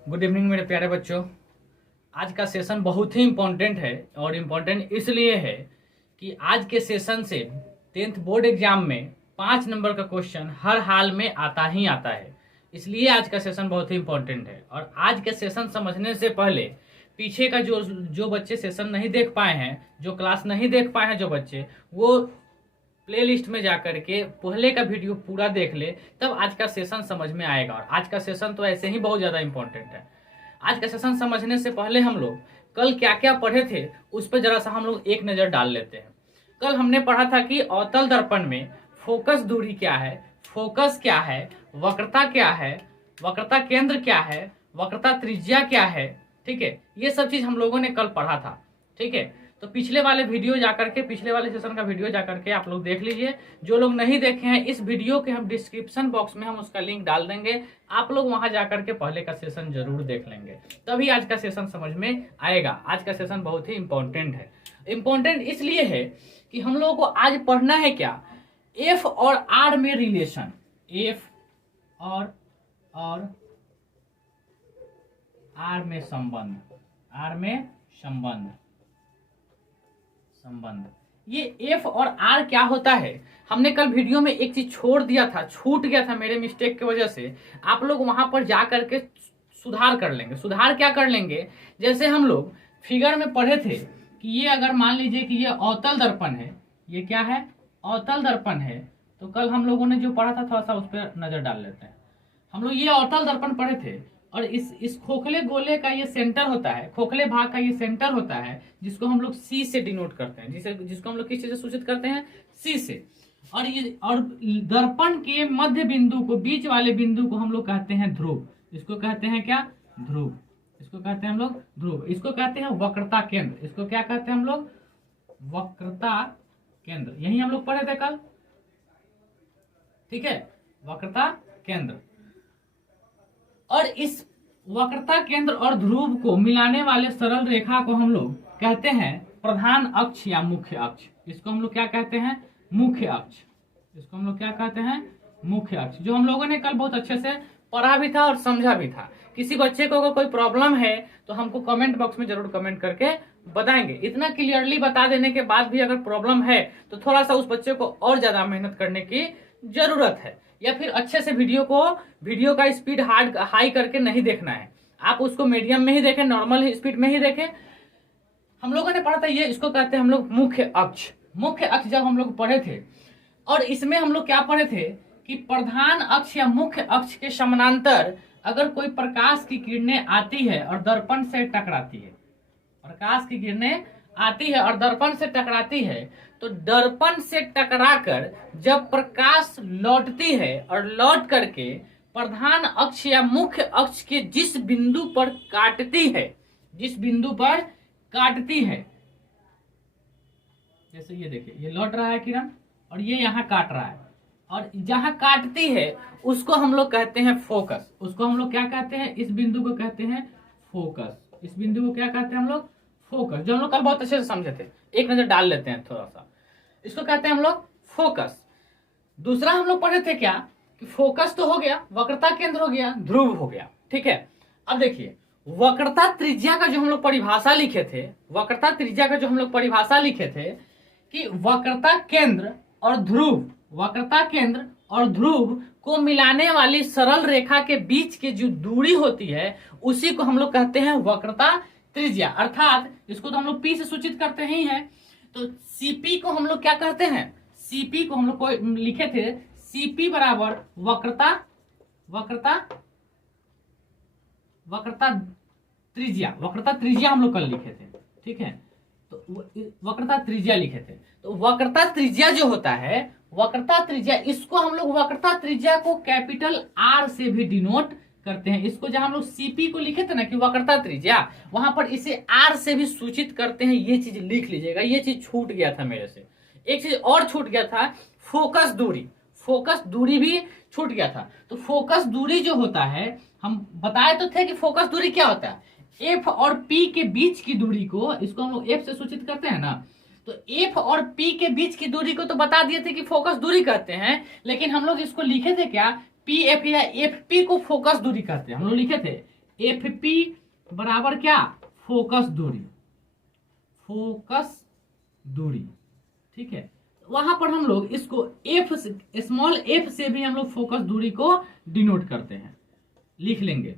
Good evening मेरे प्यारे बच्चों। आज का सेशन बहुत ही इम्पोर्टेंट है और इम्पोर्टेंट इसलिए है कि आज के सेशन से 10th बोर्ड एग्जाम में 5 नंबर का क्वेश्चन हर हाल में आता ही आता है। इसलिए आज का सेशन बहुत ही इम्पोर्टेंट है। और आज के सेशन समझने से पहले पीछे का जो जो बच्चे सेशन नहीं देख पाए हैं, जो क्लास नहीं देख पाए हैं, जो बच्चे, वो प्ले लिस्ट में जाकर के पहले का वीडियो पूरा देख ले, तब आज का सेशन समझ में आएगा। और आज का सेशन तो ऐसे ही बहुत ज़्यादा इंपॉर्टेंट है। आज का सेशन समझने से पहले हम लोग कल क्या क्या पढ़े थे उस पर जरा सा हम लोग एक नज़र डाल लेते हैं। कल हमने पढ़ा था कि अवतल दर्पण में फोकस दूरी क्या है, फोकस क्या है, वक्रता क्या है, वक्रता केंद्र क्या है, वक्रता त्रिज्या क्या है। ठीक है, ये सब चीज़ हम लोगों ने कल पढ़ा था। ठीक है, तो पिछले वाले वीडियो जाकर के, पिछले वाले सेशन का वीडियो जाकर के आप लोग देख लीजिए। जो लोग नहीं देखे हैं, इस वीडियो के हम डिस्क्रिप्शन बॉक्स में हम उसका लिंक डाल देंगे, आप लोग वहां जाकर के पहले का सेशन जरूर देख लेंगे, तभी आज का सेशन समझ में आएगा। आज का सेशन बहुत ही इंपॉर्टेंट है। इंपॉर्टेंट इसलिए है कि हम लोगों को आज पढ़ना है क्या, एफ और आर में रिलेशन, एफ और आर में संबंध, आर में संबंध। ये एफ और आर क्या होता है, हमने कल वीडियो में एक चीज छोड़ दिया था, छूट गया था मेरे मिस्टेक की वजह से। आप लोग वहां पर जा करके सुधार कर लेंगे। सुधार क्या कर लेंगे, जैसे हम लोग फिगर में पढ़े थे कि ये अगर मान लीजिए कि ये अवतल दर्पण है, ये क्या है, अवतल दर्पण है। तो कल हम लोगों ने जो पढ़ा था थोड़ा सा उस पर नजर डाल लेते हैं। हम लोग ये अवतल दर्पण पढ़े थे और इस खोखले गोले का ये सेंटर होता है, खोखले भाग का ये सेंटर होता है, जिसको हम लोग सी से डिनोट करते हैं, जिसको हम लोग किस चीज से सूचित करते हैं, सी से। और दर्पण के मध्य बिंदु को, बीच वाले बिंदु को हम लोग कहते हैं ध्रुव। इसको कहते हैं क्या, ध्रुव। इसको कहते हैं हम लोग ध्रुव। इसको कहते हैं वक्रता केंद्र। इसको क्या कहते हैं हम लोग, वक्रता केंद्र। यही हम लोग पढ़े थे कल। ठीक है, वक्रता केंद्र। और इस वक्रता केंद्र और ध्रुव को मिलाने वाले सरल रेखा को हम लोग कहते हैं प्रधान अक्ष या मुख्य अक्ष। इसको हम लोग क्या कहते हैं, मुख्य अक्ष। इसको हम लोग क्या कहते हैं, मुख्य अक्ष, जो हम लोगों ने कल बहुत अच्छे से पढ़ा भी था और समझा भी था। किसी बच्चे को अगर कोई प्रॉब्लम है तो हमको कमेंट बॉक्स में जरूर कमेंट करके बताएंगे। इतना क्लियरली बता देने के बाद भी अगर प्रॉब्लम है तो थोड़ा सा उस बच्चे को और ज्यादा मेहनत करने की जरूरत है, या फिर अच्छे से वीडियो का स्पीड हाई करके नहीं देखना है, आप उसको मीडियम में ही देखें, नॉर्मल स्पीड में ही देखें। हम लोगों ने पढ़ा था ये, इसको कहते हैं हम लोग मुख्य अक्ष। मुख्य अक्ष जब हम लोग पढ़े थे, और इसमें हम लोग क्या पढ़े थे कि प्रधान अक्ष या मुख्य अक्ष के समानांतर अगर कोई प्रकाश की किरणें आती है और दर्पण से टकराती है, प्रकाश की किरणें आती है और दर्पण से टकराती है, तो दर्पण से टकराकर जब प्रकाश लौटती है और लौट करके प्रधान अक्ष या मुख्य अक्ष के जिस बिंदु पर काटती है, जिस बिंदु पर काटती है, जैसे ये देखिए ये लौट रहा है किरण और ये यहाँ काट रहा है, और जहां काटती है उसको हम लोग कहते हैं फोकस। उसको हम लोग क्या कहते हैं, इस बिंदु को कहते हैं फोकस। इस बिंदु को क्या कहते हैं हम लोग, फोकस, जो हम लोग कल बहुत अच्छे से समझे थे। एक नजर डाल लेते हैं थोड़ा सा। इसको कहते हैं हम लोग फोकस। दूसरा हम लोग पढ़े थे क्या कि फोकस तो हो गया, वक्रता केंद्र हो गया, ध्रुव हो गया। ठीक है, अब देखिए वक्रता त्रिज्या का जो हम लोग परिभाषा लिखे थे, वक्रता त्रिज्या का जो हम लोग परिभाषा लिखे थे कि वक्रता केंद्र और ध्रुव, वक्रता केंद्र और ध्रुव को मिलाने वाली सरल रेखा के बीच की जो दूरी होती है उसी को हम लोग कहते हैं वक्रता त्रिज्या। अर्थात इसको तो हम लोग पी से सूचित करते ही हैं, तो सीपी को हम लोग क्या कहते हैं, सीपी को हम लोग को लिखे थे सीपी बराबर वक्रता त्रिज्या। वक्रता त्रिज्या हम लोग कल लिखे थे। ठीक है, तो वक्रता त्रिज्या लिखे थे। तो वक्रता त्रिज्या जो होता है, वक्रता त्रिज्या, इसको हम लोग वक्रता त्रिज्या को कैपिटल आर से भी डिनोट करते हैं। इसको जहां हम लोग सीपी को लिखे थे ना कि वक्रता त्रिज्या, वहां पर इसे आर से भी सूचित करते हैं। ये चीज लिख लीजिएगा, ये चीज छूट गया था मेरे से। एक चीज और छूट गया था, फोकस दूरी। फोकस दूरी भी छूट गया था। तो फोकस दूरी जो होता है, हम बताए तो थे कि फोकस दूरी क्या होता है, एफ और पी के बीच की दूरी को, इसको हम लोग एफ से सूचित करते हैं ना, तो एफ और पी के बीच की दूरी को तो बता दिए थे कि फोकस दूरी कहते हैं, लेकिन हम लोग इसको लिखे थे क्या, पी एफ या एफ पी को फोकस दूरी कहते हैं। हम लोग लिखे थे एफ पी बराबर क्या, फोकस दूरी, फोकस दूरी, ठीक है। वहां पर हम लोग इसको एफ, स्मॉल एफ से भी हम लोग फोकस दूरी को डिनोट करते हैं, लिख लेंगे,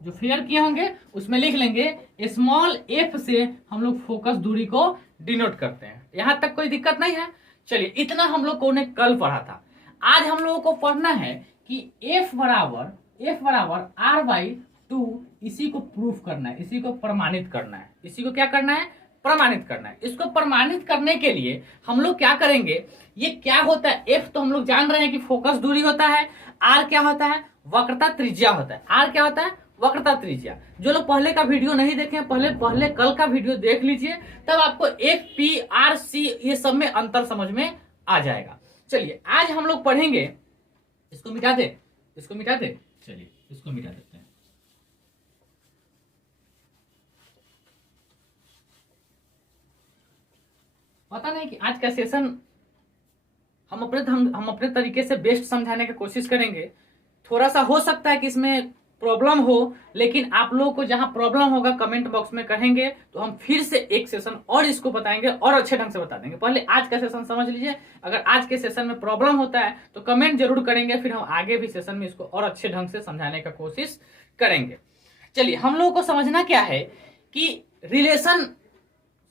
जो फेयर किए होंगे उसमें लिख लेंगे स्मॉल एफ से हम लोग फोकस दूरी को डिनोट करते हैं। यहां तक कोई दिक्कत नहीं है। चलिए, इतना हम लोग को ने कल पढ़ा था। आज हम लोगों को पढ़ना है कि एफ बराबर आर बाई टू, इसी को प्रूफ करना है, इसी को प्रमाणित करना है। इसी को क्या करना है, प्रमाणित करना है। इसको प्रमाणित करने के लिए हम लोग क्या करेंगे, ये क्या होता है, एफ तो हम लोग जान रहे हैं कि फोकस दूरी होता है, आर क्या होता है, वक्रता त्रिज्या होता है। आर क्या होता है, वक्रता त्रिज्या। जो लोग पहले का वीडियो नहीं देखे, पहले कल का वीडियो देख लीजिए, तब आपको एफ पी आर सी ये सब में अंतर समझ में आ जाएगा। चलिए, आज हम लोग पढ़ेंगे, इसको मिटा दे, इसको मिटा दे, चलिए इसको मिटा देते हैं। पता नहीं कि आज का सेशन हम अपने तरीके से बेस्ट समझाने की कोशिश करेंगे। थोड़ा सा हो सकता है कि इसमें प्रॉब्लम हो, लेकिन आप लोगों को जहां प्रॉब्लम होगा कमेंट बॉक्स में कहेंगे तो हम फिर से एक सेशन और इसको बताएंगे और अच्छे ढंग से बता देंगे। पहले आज का सेशन समझ लीजिए। अगर आज के सेशन में प्रॉब्लम होता है तो कमेंट जरूर करेंगे, फिर हम आगे भी सेशन में इसको और अच्छे ढंग से समझाने का कोशिश करेंगे। चलिए, हम लोगों को समझना क्या है कि रिलेशन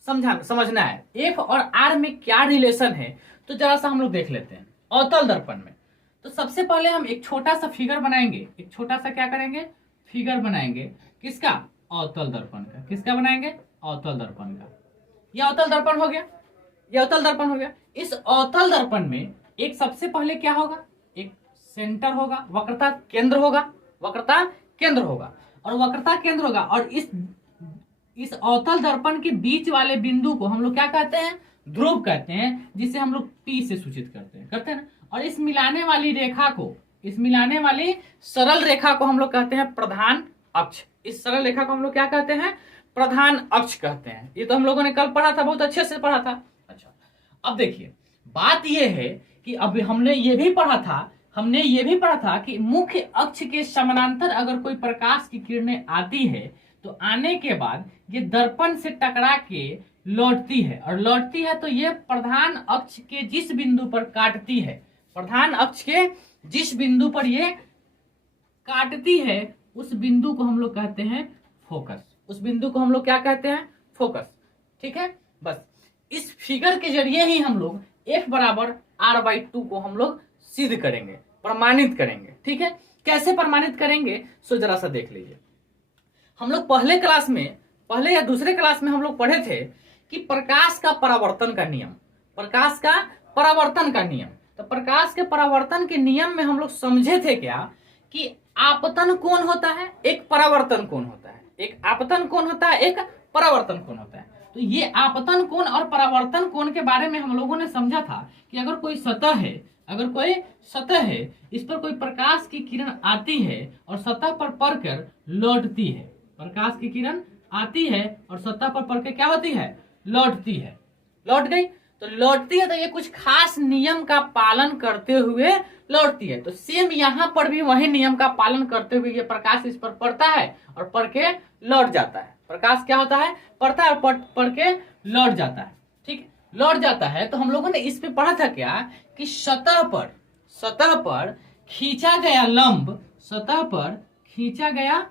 समझना है, एफ और आर में क्या रिलेशन है। तो जरा सा हम लोग देख लेते हैं अवतल दर्पण में। तो सबसे पहले हम एक छोटा सा फिगर बनाएंगे, एक छोटा सा क्या करेंगे, फिगर बनाएंगे, किसका, अवतल दर्पण का। किसका बनाएंगे, अवतल दर्पण का। यह अवतल दर्पण हो गया, यह अवतल दर्पण हो गया। इस अवतल दर्पण में एक सबसे पहले क्या होगा, एक सेंटर होगा, वक्रता केंद्र होगा, वक्रता केंद्र होगा, और वक्रता केंद्र होगा। और इस अवतल दर्पण के बीच वाले बिंदु को हम लोग क्या कहते हैं, ध्रुव कहते हैं, जिसे हम लोग P से सूचित करते हैं ना। और इस मिलाने वाली रेखा को, इस मिलाने वाली सरल रेखा को हम लोग कहते हैं प्रधान अक्ष। इस सरल रेखा को हम लोग क्या कहते हैं, प्रधान अक्ष कहते हैं। ये तो हम लोगों ने कल पढ़ा था, बहुत अच्छे से पढ़ा था। अच्छा, अब देखिए, बात यह है कि अभी हमने ये भी पढ़ा था कि मुख्य अक्ष के समानांतर अगर कोई प्रकाश की किरणें आती है तो आने के बाद ये दर्पण से टकरा के लौटती है, और लौटती है तो ये प्रधान अक्ष के जिस बिंदु पर काटती है, प्रधान अक्ष के जिस बिंदु पर ये काटती है उस बिंदु को हम लोग कहते हैं फोकस। उस बिंदु को हम लोग क्या कहते हैं, फोकस। ठीक है, बस इस फिगर के जरिए ही हम लोग F बराबर R/2 को हम लोग सिद्ध करेंगे, प्रमाणित करेंगे। ठीक है, कैसे प्रमाणित करेंगे सो जरा सा देख लीजिए। हम लोग पहले या दूसरे क्लास में हम लोग पढ़े थे कि प्रकाश का परावर्तन का नियम, प्रकाश का परावर्तन का नियम। तो प्रकाश के परावर्तन के नियम में हम लोग समझे थे क्या कि आपतन कोण होता है, एक परावर्तन कोण होता है। एक आपतन कोण होता है, एक परावर्तन कोण होता है। तो ये आपतन कोण और परावर्तन कोण के बारे में हम लोगों ने समझा था कि अगर कोई सतह है, इस पर कोई प्रकाश की किरण आती है और सतह पर पड़कर लौटती है, प्रकाश की किरण आती है और सतह पर पड़कर क्या होती है, लौटती है, लौट गई। तो लौटती है तो ये कुछ खास नियम का पालन करते हुए लौटती है। तो सेम यहाँ पर भी वही नियम का पालन करते हुए ये प्रकाश इस पर पड़ता है और पड़ के लौट जाता है। प्रकाश क्या होता है, पड़ता है और पड़ के लौट जाता है। ठीक, लौट जाता है। तो हम लोगों ने इस पे पढ़ा था क्या कि सतह पर खींचा गया लंब, सतह पर खींचा गया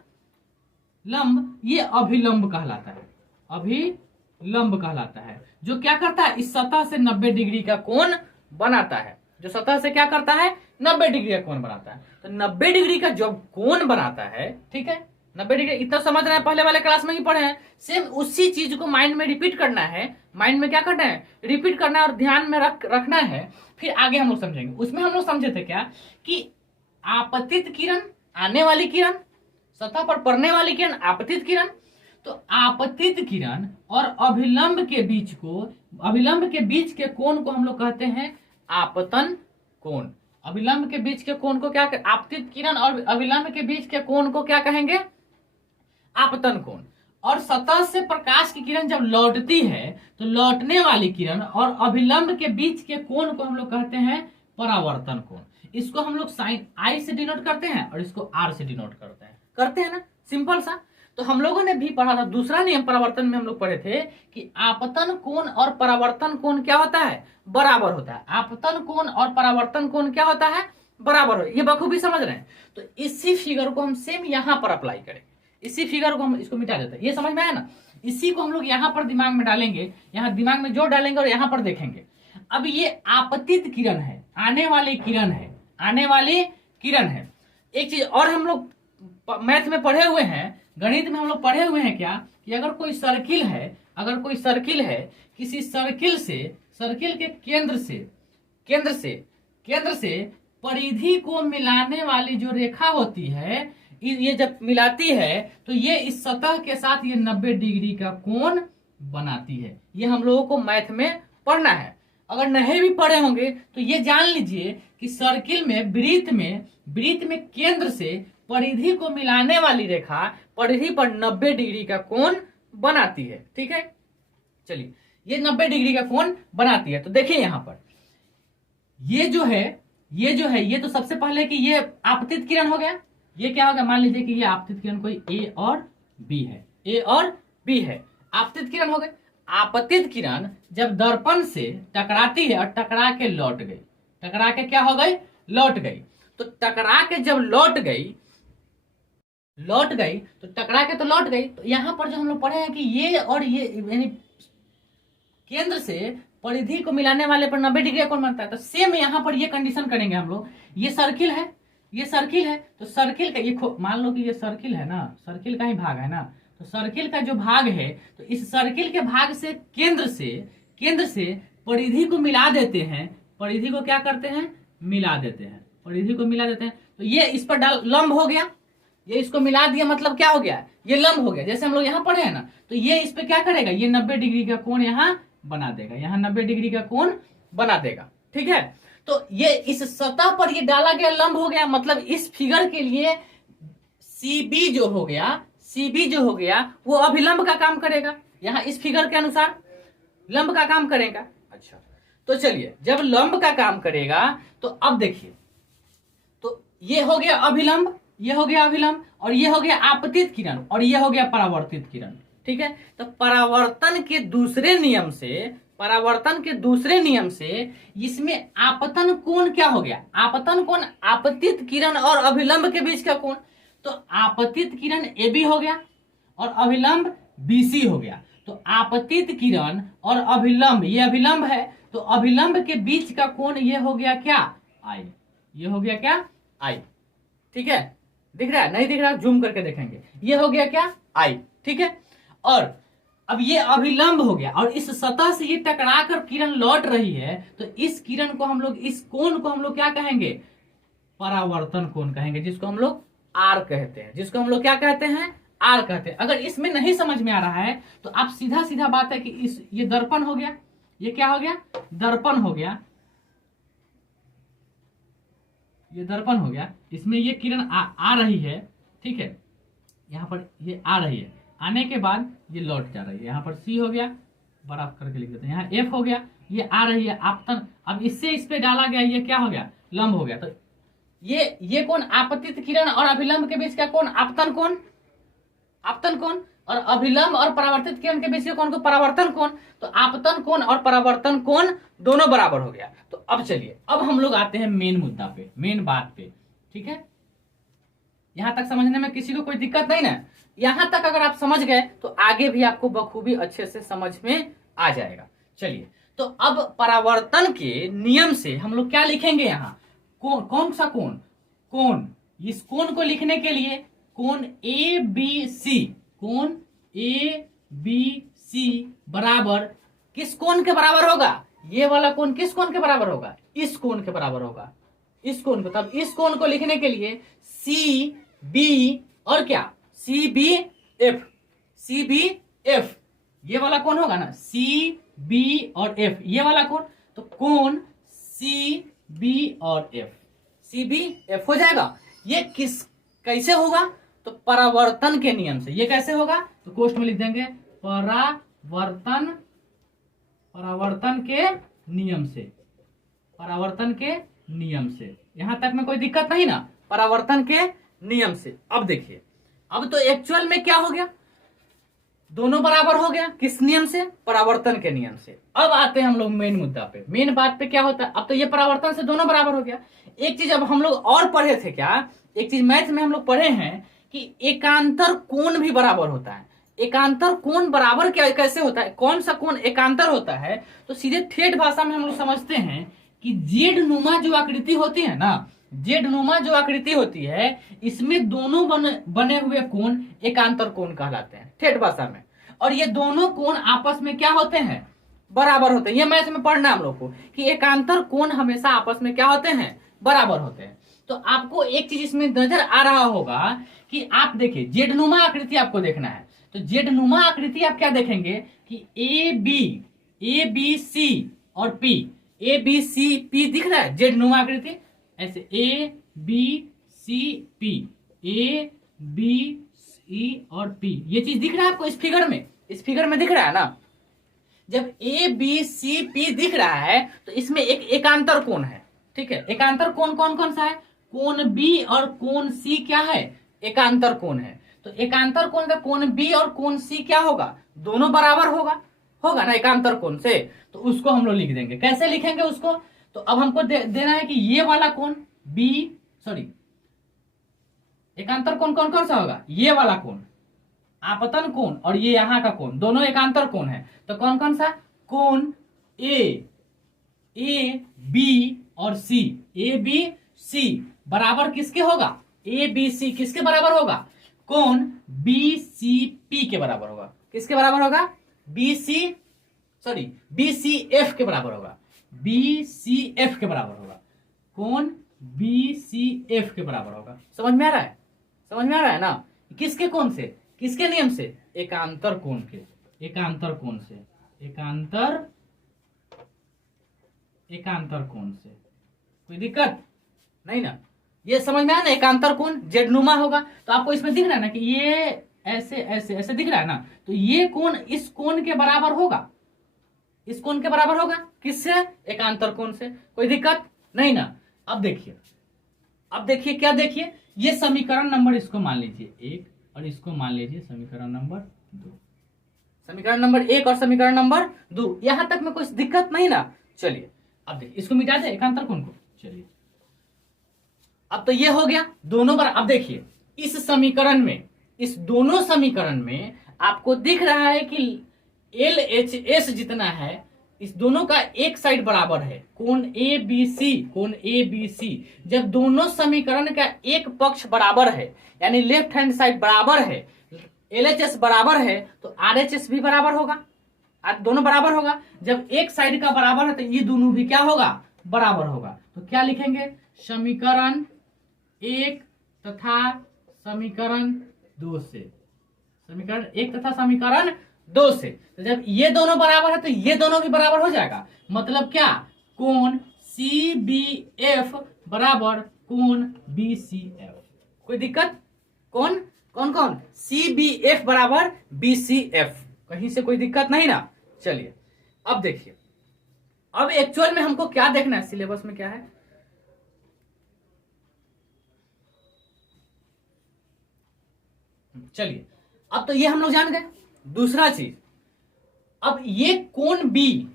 लंब ये अभिलंब कहलाता है, अभिलंब कहलाता है, जो क्या करता है, इस सतह से 90 डिग्री का कोण बनाता है। जो सतह से क्या करता है, 90 डिग्री का कोण बनाता है। तो 90 डिग्री का जब कोण बनाता है, ठीक है, 90 डिग्री, इतना समझ रहे हैं, पहले वाले क्लास में ही पढ़े हैं। सेम उसी चीज को माइंड में रिपीट करना है, माइंड में क्या करना है, रिपीट करना है और ध्यान में रखना है। फिर आगे हम लोग समझेंगे। उसमें हम लोग समझे थे क्या कि आपतित किरण, आने वाली किरण, सतह पर पड़ने वाली किरण आपतित किरण। तो आपतित किरण और अभिलंब के बीच के कोण को हम लोग कहते हैं आपतन कोण। अभिलंब के बीच के कोण को क्या, आपतित किरण और अभिलंब के बीच के कोण को क्या कहेंगे, आपतन कोण। और सतह से प्रकाश की किरण जब लौटती है तो लौटने वाली किरण और अभिलंब के बीच के कोण को हम लोग कहते हैं परावर्तन कोण। इसको हम लोग साइन आई से डिनोट करते हैं और इसको आर से डिनोट करते हैं ना, सिंपल सा। तो हम लोगों ने भी पढ़ा था दूसरा नियम परावर्तन में, हम लोग पढ़े थे कि आपतन कोण और परावर्तन कोण क्या होता है, बराबर होता है। आपतन कोण और परावर्तन कोण क्या होता है, बराबर हो। ये बखूबी समझ रहे हैं। तो इसी फिगर को हम सेम यहां पर अप्लाई करेंगे। इसी फिगर को हम इसको मिटा देते हैं, ये समझ में आया ना। इसी को हम लोग यहाँ पर दिमाग में डालेंगे, यहाँ दिमाग में जो डालेंगे और यहाँ पर देखेंगे। अब ये आपतित किरण है, आने वाली किरण है, आने वाली किरण है। एक चीज और हम लोग मैथ में पढ़े हुए हैं, गणित में हम लोग पढ़े हुए हैं क्या, कि अगर कोई सर्किल है, अगर कोई सर्किल है, किसी सर्किल से, सर्किल के केंद्र से परिधि को मिलाने वाली जो रेखा होती है, ये जब मिलाती है तो ये इस सतह के साथ ये 90 डिग्री का कोण बनाती है। ये हम लोगों को मैथ में पढ़ना है। अगर नहीं भी पढ़े होंगे तो ये जान लीजिए कि सर्किल में, वृत्त में केंद्र से परिधि को मिलाने वाली रेखा परिधि पर 90 डिग्री का कोण बनाती है। ठीक है, चलिए, ये 90 डिग्री का कोण बनाती है। तो देखिए यहां पर ये जो है ये तो सबसे पहले कि ये आपतित किरण हो गया। ये क्या होगा, मान लीजिए कि ये आपतित किरण कोई ए और बी है, ए और बी है, आपतित किरण हो गई। आपतित किरण जब दर्पण से टकराती है और टकरा के लौट गई, टकरा के क्या हो गई, लौट गई। तो टकरा के जब लौट गई तो टकरा के तो लौट गई। तो यहां पर जो हम लोग पढ़े हैं कि ये और ये यानी केंद्र से परिधि को मिलाने वाले पर 90 डिग्री कोण बनता है। तो सेम यहां पर ये कंडीशन करेंगे हम लोग। ये सर्किल है, तो सर्किल का ये मान लो कि ये सर्किल है ना, सर्किल का ही भाग है ना। तो सर्किल का जो भाग है, तो इस सर्किल के भाग से केंद्र से परिधि को मिला देते हैं। परिधि को क्या करते हैं, मिला देते हैं, परिधि को मिला देते हैं। तो ये इस पर लंब हो गया, ये इसको मिला दिया, मतलब क्या हो गया, ये लंब हो गया। जैसे हम लोग यहाँ पढ़े हैं ना, तो ये इस पे क्या करेगा, ये 90 डिग्री का कोण यहाँ बना देगा, यहाँ 90 डिग्री का कोण बना देगा। ठीक है, तो ये इस सतह पर ये डाला गया लंब हो गया। मतलब इस फिगर के लिए CB जो हो गया वो अभिलंब का काम करेगा। यहाँ इस फिगर के अनुसार लंब का काम करेगा। अच्छा, तो चलिए, जब लंब का काम करेगा तो अब देखिए, तो ये हो गया अभिलंब, ये हो गया अभिलंब, और ये हो गया आपतित किरण, और ये हो गया परावर्तित किरण। ठीक है, तो परावर्तन के दूसरे नियम से इसमें आपतन कोण क्या हो गया, आपतन कोण आपतित किरण और अभिलंब के बीच का कोण। तो आपतित किरण AB हो गया और अभिलंब BC हो गया। तो आपतित किरण और अभिलंब, ये अभिलंब है, तो अभिलंब के बीच का कोण ये हो गया क्या, I। ये हो गया क्या, I। ठीक है, दिख रहा है, नहीं दिख रहा, जूम करके देखेंगे। ये हो गया क्या, I। ठीक है, और अब ये अभिलंब हो गया और इस सतह से ये टकरा कर किरण लौट रही है। तो इस किरण को हम लोग, इस कोण को हम लोग क्या कहेंगे, परावर्तन कोण कहेंगे, जिसको हम लोग R कहते हैं, जिसको हम लोग क्या कहते हैं, R कहते हैं। अगर इसमें नहीं समझ में आ रहा है तो आप सीधा बात है कि ये दर्पण हो गया, ये क्या हो गया, दर्पण हो गया, ये दर्पण हो गया। इसमें ये किरण आ रही है। ठीक है, यहाँ पर ये आ रही है, आने के बाद ये लौट जा रही है। यहाँ पर C हो गया, बड़ा करके लिख देते हैं, यहाँ F हो गया, ये आ रही है आपतन। अब इससे इस पे डाला गया, ये क्या हो गया, लंब हो गया। तो ये कौन, आपतित किरण और अभिलंब के बीच का कौन, आपतन कोण, और अभिलंब और परावर्तित किरण के बीच के कोण को परावर्तन कोण। तो आपतन कोण और परावर्तन कोण दोनों बराबर हो गया। तो अब चलिए, अब हम लोग आते हैं मेन मुद्दा पे, मेन बात पे। ठीक है, यहां तक समझने में किसी को कोई दिक्कत नहीं ना। यहां तक अगर आप समझ गए तो आगे भी आपको बखूबी अच्छे से समझ में आ जाएगा। चलिए, तो अब परावर्तन के नियम से हम लोग क्या लिखेंगे, यहाँ कौन सा कोण, इस कोण को लिखने के लिए कोण ABC बराबर किस कोण के बराबर होगा, ये वाला कोण किस कोण के बराबर होगा, इस कोण के बराबर होगा, इस कोण को। तब इस कोण को लिखने के लिए CB और क्या, CBF, ये वाला कोण होगा ना, CB और F, ये वाला कोण। तो कोण CB और F, CBF हो जाएगा। ये कैसे होगा, तो परावर्तन के नियम से। ये कैसे होगा, तो कोष्ठ में लिख देंगे परावर्तन के नियम से, परावर्तन के नियम से। यहां तक में कोई दिक्कत नहीं ना, परावर्तन के नियम से। अब देखिए, अब तो एक्चुअल में क्या हो गया, दोनों बराबर हो गया, किस नियम से, परावर्तन के नियम से। अब आते हैं हम लोग मेन मुद्दा पे, मेन बात पे क्या होता है, अब तो ये परावर्तन से दोनों बराबर हो गया। एक चीज अब हम लोग और पढ़े थे, क्या एक चीज मैथ में हम लोग पढ़े हैं कि एकांतर कोण भी बराबर होता है। एकांतर कोण बराबर क्या कैसे होता है, कौन सा कोण एकांतर होता है, तो सीधे ठेठ भाषा में हम लोग समझते हैं कि जेड नुमा जो आकृति होती है ना, जेड नुमा जो आकृति होती है, इसमें दोनों बने हुए कोण एकांतर कोण कहलाते हैं ठेठ भाषा में। और ये दोनों कोण आपस में क्या होते हैं, बराबर होते हैं। ये मैथ में पढ़ना है हम लोग को कि एकांतर कोण हमेशा आपस में क्या होते हैं, बराबर होते हैं। तो आपको एक चीज इसमें नजर आ रहा होगा कि आप देखिए जेडनुमा आकृति आपको देखना है, तो जेडनुमा आकृति आप क्या देखेंगे कि ए बी सी और P, A B C P दिख रहा है जेडनुमा आकृति, ऐसे A B C P, A B C और पी, ये चीज दिख रहा है आपको इस फिगर में, इस फिगर में दिख रहा है ना। जब ए बी सी पी दिख रहा है तो इसमें एक एकांतर कोण है, ठीक है। एकांतर कोण कौन कौन सा है, कोण बी और कोण सी क्या है, एकांतर कोण है। तो एकांतर कोण का कोण बी और कोण सी क्या होगा, दोनों बराबर होगा, होगा ना एकांतर कोण से। तो उसको हम लोग लिख देंगे, कैसे लिखेंगे उसको, तो अब हमको देना है कि ये वाला कोण एकांतर कोण कौन कौन सा होगा, ये वाला कोण आपतन कोण और ये यहां का कोण, दोनों एकांतर कोण है। तो कौन कौन सा, कोण ए बी और सी, ए बी सी बराबर किसके होगा, ए बी सी किसके बराबर होगा, कोण बी सी पी के बराबर होगा। किसके बराबर होगा, बी सी एफ के बराबर होगा, बी सी एफ के बराबर होगा, कोण बी सी एफ के बराबर होगा। समझ में आ रहा है, समझ में आ रहा है ना, किसके कोण से, किसके नियम से, एकांतर कोण के, एकांतर कोण से, एकांतर कोण से। कोई दिक्कत नहीं ना, ये समझ में आया ना, एकांतर कोण जेडनुमा होगा। तो आपको इसमें दिख रहा है ना कि ये ऐसे ऐसे ऐसे दिख रहा है ना, तो ये कोण इस कोण के बराबर होगा, इस कोण के बराबर होगा, किससे, एकांतर कोण से। कोई दिक्कत नहीं ना। अब देखिए क्या, देखिए ये समीकरण नंबर, इसको मान लीजिए 1 और इसको मान लीजिए समीकरण नंबर 2, समीकरण नंबर 1 और समीकरण नंबर 2, यहां तक में कोई दिक्कत नहीं ना। चलिए अब देखिए, इसको मिटा दे एकांतर कोण को। चलिए अब तो ये हो गया दोनों बार। अब देखिए इस समीकरण में, इस दोनों समीकरण में आपको दिख रहा है कि एल एच एस जितना है, इस दोनों का एक साइड बराबर है, कोण ए बी सी। जब दोनों समीकरण का एक पक्ष बराबर है, यानी लेफ्ट हैंड साइड बराबर है, LHS बराबर है, तो RHS भी बराबर होगा, दोनों बराबर होगा। जब एक साइड का बराबर है तो ये दोनों भी क्या होगा, बराबर होगा। तो क्या लिखेंगे, समीकरण 1 तथा समीकरण 2 से, समीकरण 1 तथा समीकरण 2 से। तो जब ये दोनों बराबर है तो ये दोनों भी बराबर हो जाएगा। मतलब क्या, कोण CBF बराबर कोण BCF। कोई दिक्कत, कौन CBF बराबर BCF, कहीं से कोई दिक्कत नहीं ना। चलिए अब देखिए, अब एक्चुअल में हमको क्या देखना है, सिलेबस में क्या है, चलिए अब तो ये हम लोग जान गए। दूसरा चीज, अब ये कोण B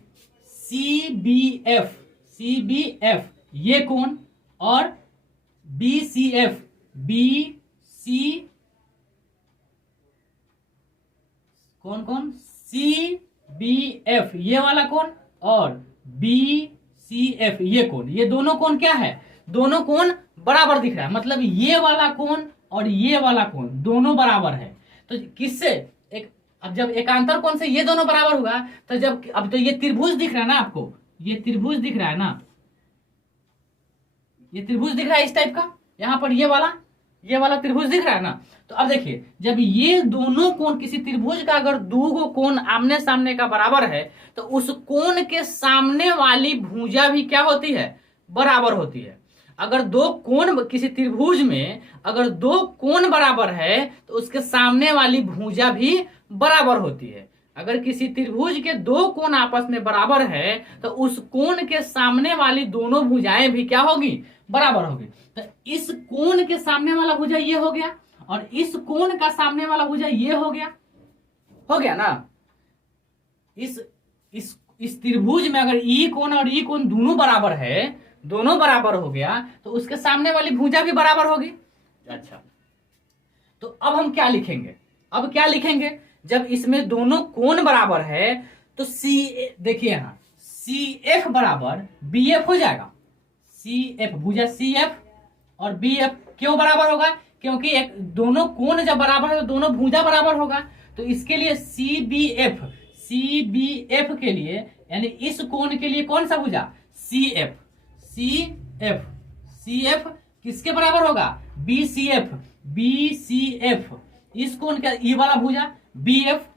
CBF ये कोण और BCF कौन CBF ये वाला कोण और BCF ये कोण, ये दोनों कोण क्या है, दोनों कोण बराबर दिख रहा है। मतलब ये वाला कोण और ये वाला कोण दोनों बराबर है। तो किससे, अब जब एकांतर कोण से ये दोनों बराबर होगा, तो जब अब तो ये त्रिभुज दिख रहा है ना आपको, ये त्रिभुज दिख रहा है ना, ये त्रिभुज दिख रहा है इस टाइप का, यहां पर ये वाला त्रिभुज दिख रहा है ना। तो अब देखिए, जब ये दोनों कोण, किसी त्रिभुज का अगर दो कोण आमने सामने का बराबर है, तो उस कोण के सामने वाली भुजा भी क्या होती है, बराबर होती है। अगर दो कोण, किसी त्रिभुज में अगर दो कोण बराबर है तो उसके सामने वाली भुजा भी बराबर होती है। अगर किसी त्रिभुज के दो कोण आपस में बराबर है तो उस कोण के सामने वाली दोनों भुजाएं भी क्या होगी, बराबर होगी। तो इस कोण के सामने वाला भुजा ये हो गया और इस कोण का सामने वाला भुजा ये हो गया ना। इस त्रिभुज में अगर ई कोण और ई कोण दोनों बराबर है, दोनों बराबर हो गया, तो उसके सामने वाली भुजा भी बराबर होगी। अच्छा, तो अब हम क्या लिखेंगे? अब क्या लिखेंगे? जब इसमें दोनों कोण बराबर है तो सी, देखिए यहां सी एफ बराबर बी एफ हो जाएगा। सी एफ भुजा सी एफ और बी एफ क्यों बराबर होगा? क्योंकि एक दोनों कोण जब बराबर है तो दोनों भुजा बराबर होगा। तो इसके लिए सी बी एफ के लिए, यानी इस कोण के लिए कौन सा भुजा? सी एफ किसके बराबर होगा? B C F. इस कोण का ये वाला भुजा बी एफ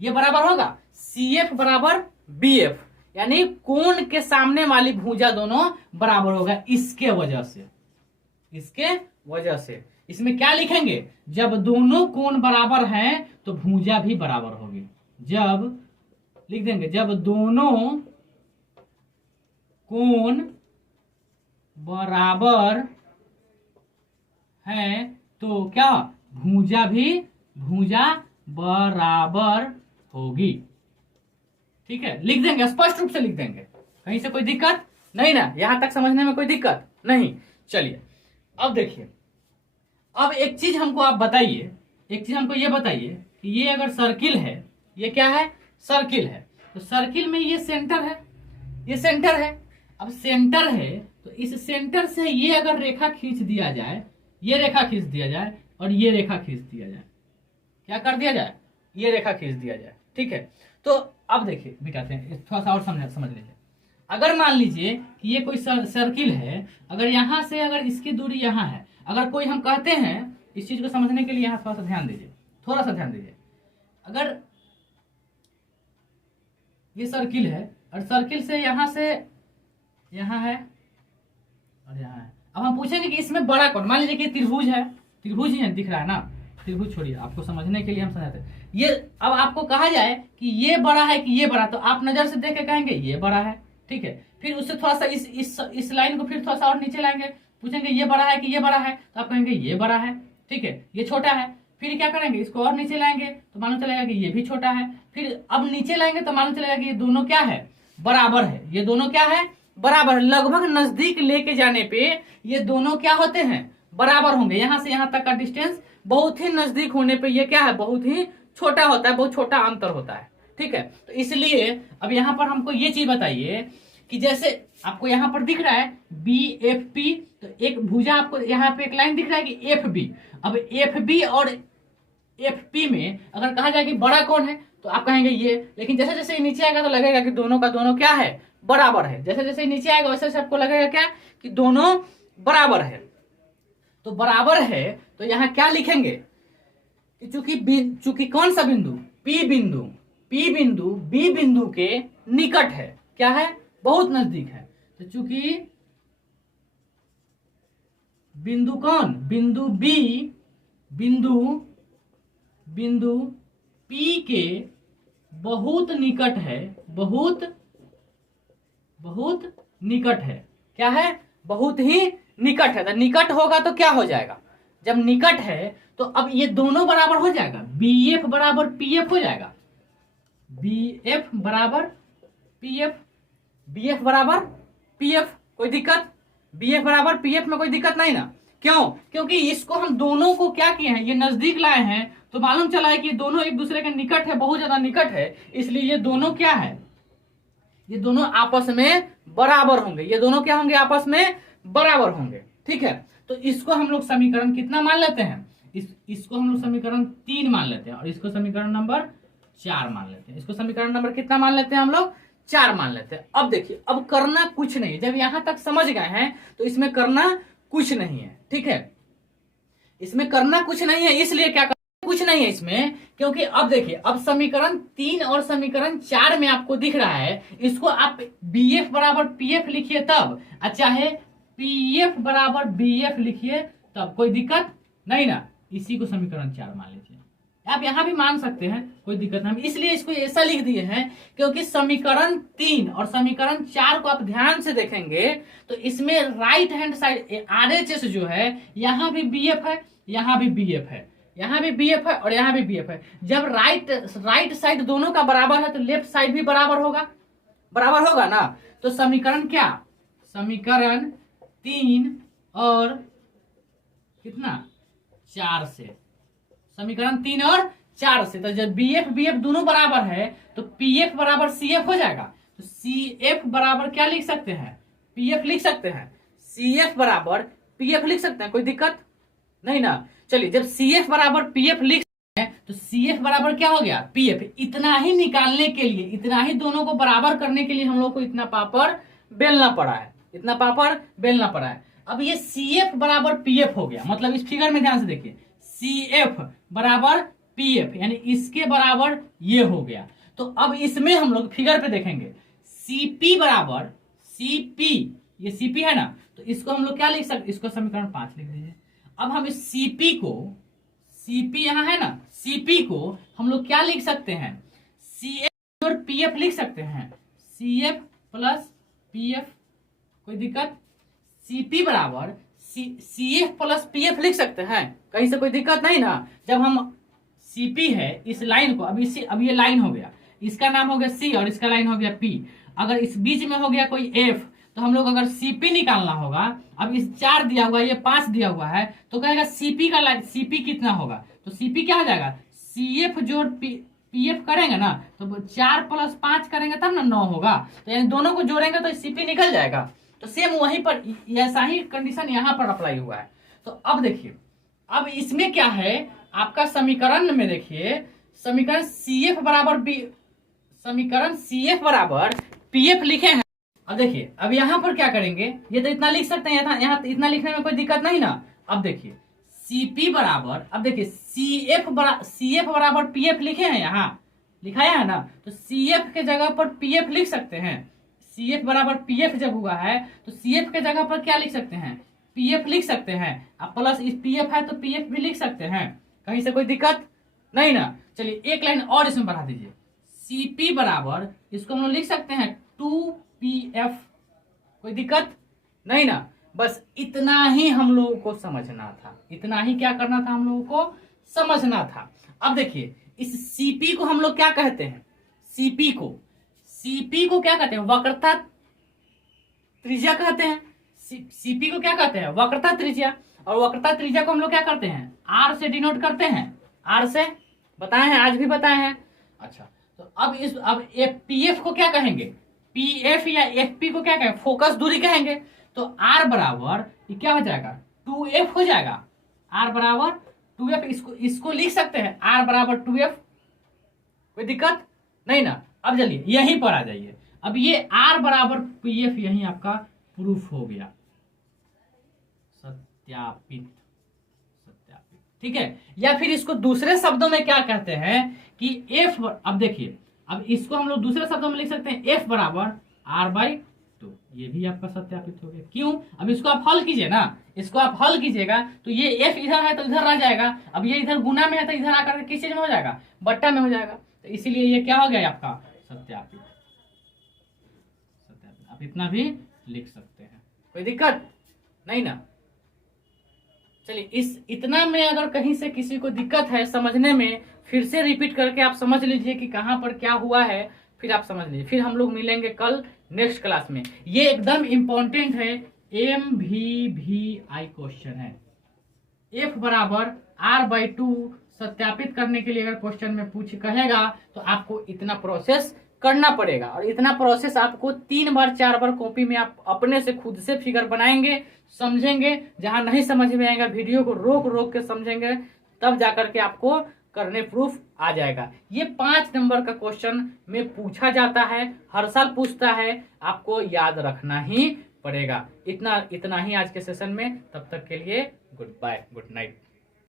ये बराबर होगा सी एफ बराबर बी एफ, यानी कोण के सामने वाली भुजा दोनों बराबर होगा। इसके वजह से इसमें क्या लिखेंगे? जब दोनों कोण बराबर हैं तो भुजा भी बराबर होगी। जब लिख देंगे जब दोनों कोण बराबर हैं तो क्या? भुजा बराबर होगी। ठीक है, लिख देंगे, स्पष्ट रूप से लिख देंगे, कहीं से कोई दिक्कत नहीं ना? यहां तक समझने में कोई दिक्कत नहीं। चलिए अब देखिए, अब एक चीज हमको आप बताइए, ये बताइए कि ये अगर सर्किल है, ये क्या है? सर्किल है। तो सर्किल में ये सेंटर है, अब सेंटर है तो इस सेंटर से ये अगर रेखा खींच दिया जाए, ये रेखा खींच दिया जाए और ये रेखा खींच दिया जाए, क्या कर दिया जाए? ये रेखा खींच दिया जाए। ठीक है, तो अब देखिए बिठाते हैं, थोड़ा सा और समझ लीजिए। अगर मान लीजिए कि ये कोई सर्किल है, अगर यहां से अगर इसकी दूरी यहां है, अगर कोई हम कहते हैं, इस चीज को समझने के लिए यहां थोड़ा सा ध्यान दीजिए। अगर ये सर्किल है और सर्किल से यहां है और यहां है, अब हम पूछेंगे कि इसमें बड़ा कौन? मान लीजिए कि त्रिभुज है, त्रिभुज ही दिख रहा है ना, त्रिभुज छोड़िए, आपको समझने के लिए हम समझाते हैं। ये अब आपको कहा जाए कि ये बड़ा है कि ये बड़ा, तो आप नजर से देख के कहेंगे ये बड़ा है। ठीक है, फिर उससे थोड़ा सा इस लाइन को फिर थोड़ा सा और नीचे लाएंगे, पूछेंगे ये बड़ा है कि ये बड़ा है, तो आप कहेंगे ये बड़ा है। ठीक है, ये छोटा है। फिर क्या करेंगे? इसको और नीचे लाएंगे तो मालूम चलेगा कि ये भी छोटा है। फिर अब नीचे लाएंगे तो मालूम चलेगा कि ये दोनों क्या है? बराबर है। ये दोनों क्या है? बराबर। लगभग नजदीक लेके जाने पे ये दोनों क्या होते हैं? बराबर होंगे। यहां से यहां तक का डिस्टेंस बहुत ही नजदीक होने पे ये क्या है? बहुत ही छोटा होता है, बहुत छोटा अंतर होता है। ठीक है, तो इसलिए अब यहां पर हमको ये चीज बताइए कि जैसे आपको यहां पर दिख रहा है बी एफ पी, तो एक भुजा आपको यहाँ पे एक लाइन दिख रहा है कि एफ बी। अब एफ बी और एफ पी में अगर कहा जाए कि बड़ा कौन है तो आप कहेंगे ये, लेकिन जैसे जैसे ये नीचे आएगा तो लगेगा कि दोनों का दोनों क्या है? बराबर है। जैसे जैसे नीचे आएगा वैसे वैसे आपको लगेगा क्या? कि दोनों बराबर है। तो बराबर है तो यहाँ क्या लिखेंगे? चूंकि कौन सा बिंदु? पी बिंदु बी बिंदु के निकट है। क्या है? बहुत नजदीक है। तो चूंकि बिंदु कौन? बिंदु बी बिंदु पी के बहुत निकट है, बहुत निकट है। क्या है? बहुत ही निकट है। तो निकट होगा तो क्या हो जाएगा? जब निकट है तो अब ये दोनों बराबर हो जाएगा, बी एफ बराबर पी एफ हो जाएगा। बी एफ बराबर पी एफ, कोई दिक्कत? बी एफ बराबर पी एफ में कोई दिक्कत नहीं ना? क्यों? क्योंकि इसको हम दोनों को क्या किए हैं? ये नजदीक लाए हैं तो मालूम चला है कि दोनों एक दूसरे के निकट है, बहुत ज्यादा निकट है, इसलिए ये दोनों क्या है? ये दोनों आपस में बराबर होंगे। ये दोनों क्या होंगे? आपस में बराबर होंगे। ठीक है, तो इसको हम लोग समीकरण कितना मान लेते हैं? इसको हम लोग समीकरण 3 मान लेते हैं और इसको समीकरण नंबर 4 मान लेते हैं। इसको समीकरण नंबर कितना मान लेते हैं हम लोग? 4 मान लेते हैं। अब देखिए, अब करना कुछ नहीं है। जब यहां तक समझ गए हैं तो इसमें करना कुछ नहीं है। ठीक है, इसमें करना कुछ नहीं है। इसलिए क्या कुछ नहीं है इसमें, क्योंकि अब देखिए, अब समीकरण 3 और समीकरण 4 में आपको दिख रहा है, इसको आप बी एफ बराबर पी एफ लिखिए तब, चाहे पी एफ बराबर बी एफ लिखिए तब, कोई दिक्कत नहीं ना? इसी को समीकरण 4 मान लीजिए। आप यहाँ भी मान सकते हैं, कोई दिक्कत नहीं। हम इसलिए इसको ऐसा लिख दिए हैं क्योंकि समीकरण 3 और समीकरण 4 को आप ध्यान से देखेंगे तो इसमें राइट हैंड साइड RHS जो है, यहाँ भी BF है, यहाँ भी BF है, यहाँ भी BF है और यहाँ भी BF है। जब राइट साइड दोनों का बराबर है तो लेफ्ट साइड भी बराबर होगा ना। तो समीकरण क्या, समीकरण 3 और कितना 4 से, समीकरण 3 और 4 से। तो जब BF दोनों बराबर है तो PF बराबर CF हो जाएगा। तो CF बराबर क्या लिख सकते हैं, PF लिख सकते हैं, CF बराबर PF लिख सकते हैं, कोई दिक्कत नहीं ना। चलिए, जब CF बराबर PF लिख सकते हैं तो CF बराबर क्या हो गया, PF। इतना ही निकालने के लिए, इतना ही दोनों को बराबर करने के लिए हम लोग को इतना पापड़ बेलना पड़ा है, अब ये CF बराबर PF हो गया। मतलब इस फिगर में ध्यान से देखिए, CF बराबर PF यानी इसके बराबर ये हो गया। तो अब इसमें हम लोग फिगर पे देखेंगे, CP बराबर CP, ये CP है ना, तो इसको हम लोग क्या लिख सकते, इसको समीकरण 5 लिख दीजिए। अब हम इस CP यहाँ है ना, CP को हम लोग क्या लिख सकते हैं, CF और PF लिख सकते हैं, CF प्लस PF, कोई दिक्कत। CP बराबर CF प्लस PF लिख सकते हैं, कहीं से कोई दिक्कत नहीं ना। जब हम CP है इस लाइन को, अब ये लाइन हो गया, इसका नाम हो गया C और इसका लाइन हो गया P। अगर इस बीच में हो गया कोई F तो हम लोग अगर CP निकालना होगा, अब इस 4 दिया हुआ है, ये 5 दिया हुआ है, तो कहेगा CP का लाइन, CP कितना होगा, तो CP क्या हो जाएगा, CF जोड़ PF करेंगे ना तो 4 प्लस 5 करेंगे तब ना 9 होगा। तो यानी दोनों को जोड़ेंगे तो CP निकल जाएगा। तो सेम वहीं पर ऐसा ही कंडीशन यहाँ पर अप्लाई हुआ है। तो अब देखिए, अब इसमें क्या है आपका समीकरण में देखिए, समीकरण CF बराबर PF लिखे हैं। अब देखिए, अब यहाँ पर क्या करेंगे, ये तो इतना लिख सकते हैं, यहाँ इतना लिखने में कोई दिक्कत नहीं ना। अब देखिए CP बराबर, अब देखिए CF बराबर PF लिखे हैं, यहाँ लिखाया है ना, तो CF के जगह पर PF लिख सकते हैं। CF बराबर PF जब हुआ है तो CF के जगह पर क्या लिख सकते हैं, PF लिख सकते हैं। अब प्लस इस PF है तो PF भी लिख सकते हैं, कहीं से कोई दिक्कत नहीं ना। चलिए एक लाइन और इसमें बढ़ा दीजिए, CP बराबर इसको हम लोग लिख सकते हैं 2PF, कोई दिक्कत नहीं ना। बस इतना ही हम लोगों को समझना था, इतना ही क्या करना था, हम लोगों को समझना था। अब देखिए इस CP को हम लोग क्या कहते हैं, CP को क्या कहते हैं, वक्रता त्रिज्या कहते हैं। CP को क्या कहते हैं, वक्रता त्रिज्या। और वक्रता त्रिज्या को हम लोग क्या करते हैं, R से डिनोट करते हैं, R से बताए हैं, आज भी बताए हैं। अच्छा, तो अब PF को क्या कहेंगे, PF या FP को क्या कहेंगे, फोकस दूरी कहेंगे। तो R बराबर ये क्या हो जाएगा, 2F हो जाएगा, R बराबर 2F। इसको लिख सकते हैं R बराबर 2F, कोई दिक्कत नहीं ना। अब चलिए यहीं पर आ जाइए, अब ये R बराबर PF यहीं आपका प्रूफ हो गया, सत्यापित, ठीक है। या फिर इसको दूसरे शब्दों में क्या कहते हैं कि F, अब देखिए, अब इसको हम लोग दूसरे शब्दों में लिख सकते हैं F बराबर R/2, ये भी आपका सत्यापित हो गया। क्यों, अब इसको आप हल कीजिए ना, इसको आप हल कीजिएगा तो ये F इधर है तो इधर आ जाएगा, अब ये इधर गुना में है तो इधर आकर किस चीज में हो जाएगा, बट्टा में हो जाएगा। तो इसीलिए ये क्या हो गया आपका सत्यापित। आप इतना भी लिख सकते हैं, कोई दिक्कत नहीं ना। चलिए इतना में अगर कहीं से किसी को दिक्कत है समझने में, फिर से रिपीट करके आप समझ लीजिए कि कहाँ पर क्या हुआ है, फिर आप समझ लीजिए। फिर हम लोग मिलेंगे कल नेक्स्ट क्लास में। ये एकदम इंपॉर्टेंट है, MVVI क्वेश्चन है। F बराबर R/2 सत्यापित करने के लिए अगर क्वेश्चन में कहेगा तो आपको इतना प्रोसेस करना पड़ेगा। और इतना प्रोसेस आपको 3 बार 4 बार कॉपी में आप अपने से खुद से फिगर बनाएंगे, समझेंगे। जहां नहीं समझ में आएगा वीडियो को रोक रोक के समझेंगे, तब जाकर के आपको करने प्रूफ आ जाएगा। ये 5 नंबर का क्वेश्चन में पूछा जाता है, हर साल पूछता है, आपको याद रखना ही पड़ेगा। इतना ही आज के सेशन में। तब तक के लिए गुड बाय, गुड नाइट।